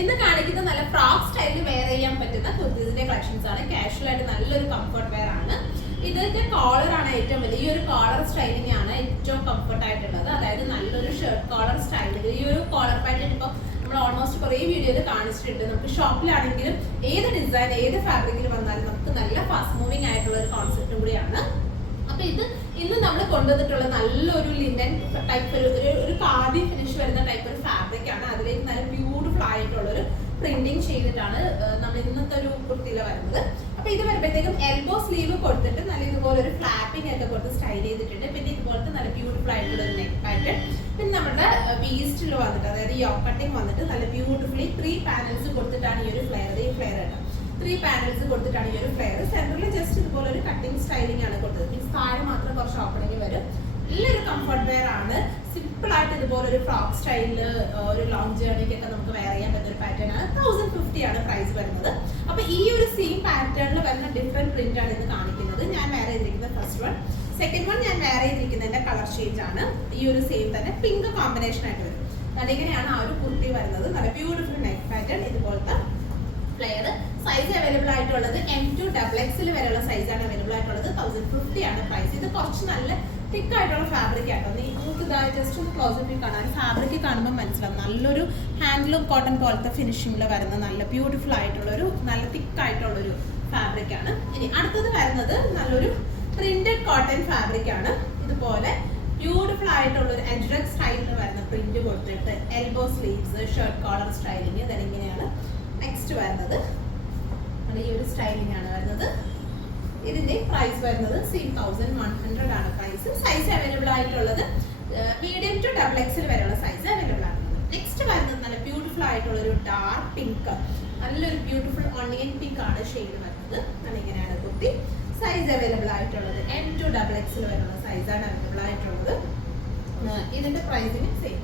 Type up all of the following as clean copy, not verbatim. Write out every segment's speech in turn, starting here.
ഇന്ന് കാണിക്കുന്ന നല്ല ഫ്രോക്ക് സ്റ്റൈലിൽ വെയർ ചെയ്യാൻ പറ്റുന്ന കുർത്തീസിന്റെ കളക്ഷൻസ് ആണ്. കാഷ്വൽ ആയിട്ട് നല്ലൊരു കംഫർട്ട് വെയർ ആണ്. ഇതിന്റെ കോളർ ആണ് ഏറ്റവും വലിയ. ഈ ഒരു കോളർ സ്റ്റൈലിംഗ് ആണ് ഏറ്റവും കംഫർട്ട് ആയിട്ടുള്ളത്. അതായത് നല്ലൊരു ഷർട്ട് കോളർ സ്റ്റൈലിൽ ഈ ഒരു കോളർ പാറ്റേൺ ഇപ്പോൾ നമ്മൾ ഓൾമോസ്റ്റ് കുറേ വീഡിയോയിൽ കാണിച്ചിട്ടുണ്ട്. നമുക്ക് ഷോപ്പിലാണെങ്കിലും ഏത് ഡിസൈൻ ഏത് ഫാബ്രിക്കിൽ വന്നാലും നമുക്ക് നല്ല ഫാസ്റ്റ് മൂവിങ് ആയിട്ടുള്ള ഒരു കോൺസെപ്റ്റും കൂടിയാണ്. അപ്പൊ ഇത് ഇന്ന് നമ്മൾ കൊണ്ടുവന്നിട്ടുള്ള നല്ലൊരു ലിനൻ ടൈപ്പ് ഒരു ഖാദി ഫിനിഷ് വരുന്ന ടൈപ്പ് ഒരു ഫാബ്രിക് ആണ്. അതിലേക്ക് നല്ല ബ്യൂട്ടിഫുൾ ആയിട്ടുള്ള ഒരു പ്രിന്റിങ് ചെയ്തിട്ടാണ് നമ്മൾ ഇന്നത്തെ ഒരു കുർത്തിയിൽ വരുന്നത്. അപ്പൊ ഇത് വരുമ്പോഴത്തേക്കും എൽബോ സ്ലീവ് കൊടുത്തിട്ട് നല്ല ഇതുപോലെ ഒരു ഫ്ലാപ്പിംഗ് ഒക്കെ കൊടുത്ത് സ്റ്റൈൽ ചെയ്തിട്ടുണ്ട്. പിന്നെ ഇതുപോലത്തെ നല്ല ബ്യൂട്ടിഫുൾ ആയിട്ടുള്ള ഒരു നെക്ക് പാറ്റേൺ. പിന്നെ നമ്മുടെ വീസ്റ്റിൽ വന്നിട്ട് അതായത് യോക്ക് കട്ടിങ് വന്നിട്ട് നല്ല ബ്യൂട്ടിഫുള്ളി 3 പാനൽസ് കൊടുത്തിട്ടാണ് ഈ ഒരു ഫ്ലെയർ കേട്ടോ. 3 പാനൽസ് കൊടുത്തിട്ടാണ് ഈ ഒരു ഫ്ലെയർ. സെന്ററിൽ ജസ്റ്റ് ഇതുപോലെ ഒരു കട്ടിങ് സ്റ്റൈലിംഗ് ആണ് കൊടുത്തത്. മീൻസ് താഴെ മാത്രം കുറച്ച് ഓപ്പണിങ് വരും. നല്ലൊരു കംഫർട്ട് വെയർ ആണ്. സിമ്പിൾ ആയിട്ട് ഇതുപോലെ ഒരു ഫ്രോക്ക് സ്റ്റൈലില് ഒരു ലോങ് ജേർണിക്കൊക്കെ നമുക്ക് വെയർ ചെയ്യാൻ പറ്റുന്ന ഒരു പാറ്റേൺ ആണ്. 1050 ആണ് പ്രൈസ് വരുന്നത്. അപ്പൊ ഈ ഒരു സെയിം പാറ്റേണിൽ വരുന്ന ഡിഫറെന്റ് പ്രിന്റ് ആണ് ഇന്ന് കാണിക്കുന്നത്. ഞാൻ വെയർ ചെയ്തിരിക്കുന്നത് ഫസ്റ്റ് വൺ. സെക്കൻഡ് വൺ ഞാൻ വെയർ ചെയ്തിരിക്കുന്നതിന്റെ കളർ ചേഞ്ച് ആണ്. ഈ ഒരു സെയിം തന്നെ പിങ്ക് കോമ്പിനേഷൻ ആയിട്ട് വരും. അതിങ്ങനെയാണ് ആ ഒരു കുർത്തി വരുന്നത്. നല്ല ബ്യൂട്ടിഫുൾ നെക്ക് പാറ്റേൺ, ഇതുപോലത്തെ ഫ്ലെയർ. സൈസ് അവൈലബിൾ ആയിട്ടുള്ളത് M2 XXL വരെയുള്ള സൈസാണ് അവൈലബിൾ ആയിട്ടുള്ളത്. 1050 ആണ് പ്രൈസ്. ഇത് കുറച്ച് നല്ല തിക്ക് ആയിട്ടുള്ള ഫാബ്രിക് ആട്ടോ. നിങ്ങൾക്ക് ഇതാ ജസ്റ്റ് ഒന്ന് ക്ലോസപ്പിൽ കാണാൻ ഫാബ്രിക് കാണുമ്പോൾ മനസ്സിലാവും. നല്ലൊരു ഹാൻഡ്ലൂം കോട്ടൺ പോലത്തെ ഫിനിഷിംഗിൽ വരുന്ന നല്ല ബ്യൂട്ടിഫുൾ ആയിട്ടുള്ളൊരു നല്ല തിക്ക് ആയിട്ടുള്ളൊരു ഫാബ്രിക് ആണ്. ഇനി അടുത്തത് വരുന്നത് നല്ലൊരു പ്രിന്റഡ് കോട്ടൺ ഫാബ്രിക് ആണ്. ഇതുപോലെ ബ്യൂട്ടിഫുൾ ആയിട്ടുള്ള ഒരു എജ്രക് സ്റ്റൈലിൽ വരുന്ന പ്രിന്റ് കൊടുത്തിട്ട് elbow sleeves shirt collar styling ഇതെങ്ങനെയാണ് നെക്സ്റ്റ് വരുന്നത്. ഈ ഒരു സ്റ്റൈലിംഗ് ആണ് വരുന്നത്. ഇതിന്റെ പ്രൈസ് വരുന്നത് 3100 ആണ് പ്രൈസ്. സൈസ് അവൈലബിൾ ആയിട്ടുള്ളത് മീഡിയം ടു XXL വരെയുള്ള സൈസ് അവൈലബിൾ ആണ്. നെക്സ്റ്റ് വരുന്നത് നല്ല ബ്യൂട്ടിഫുൾ ആയിട്ടുള്ള ഒരു ഡാർക്ക് പിങ്ക്, നല്ലൊരു ബ്യൂട്ടിഫുൾ ഓണിയൻ പിങ്ക് ആണ് ഷെയ്ഡ് വരുന്നത്. ഇങ്ങനെയാണ് കുർത്തി. സൈസ് അവൈലബിൾ ആയിട്ടുള്ളത് M2 XXL വരെയുള്ള സൈസാണ് അവൈലബിൾ ആയിട്ടുള്ളത്. ഇതിന്റെ പ്രൈസിന് സെയിം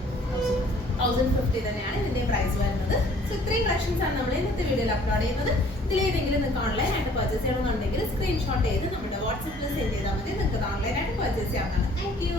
1050 തന്നെയാണ് ഇതിന്റെ പ്രൈസ് വരുന്നത്. സോ ഇത്രയും കളക്ഷൻസ് ആണ് നമ്മൾ ഇന്നത്തെ വീഡിയോയിൽ അപ്ലോഡ് ചെയ്യുന്നത്. ഇതിലേതെങ്കിലും നിങ്ങൾക്ക് ഓൺലൈൻ ആയിട്ട് പർച്ചേസ് ചെയ്യണമെന്നുണ്ടെങ്കിൽ സ്ക്രീൻഷോട്ട് ചെയ്ത് നമ്മുടെ വാട്സാപ്പിൽ സെൻഡ് ചെയ്താൽ മതി. നിങ്ങൾക്ക് ഓൺലൈൻ ആയിട്ട് പർച്ചേസ് ചെയ്യാവുന്നതാണ്. Thank you.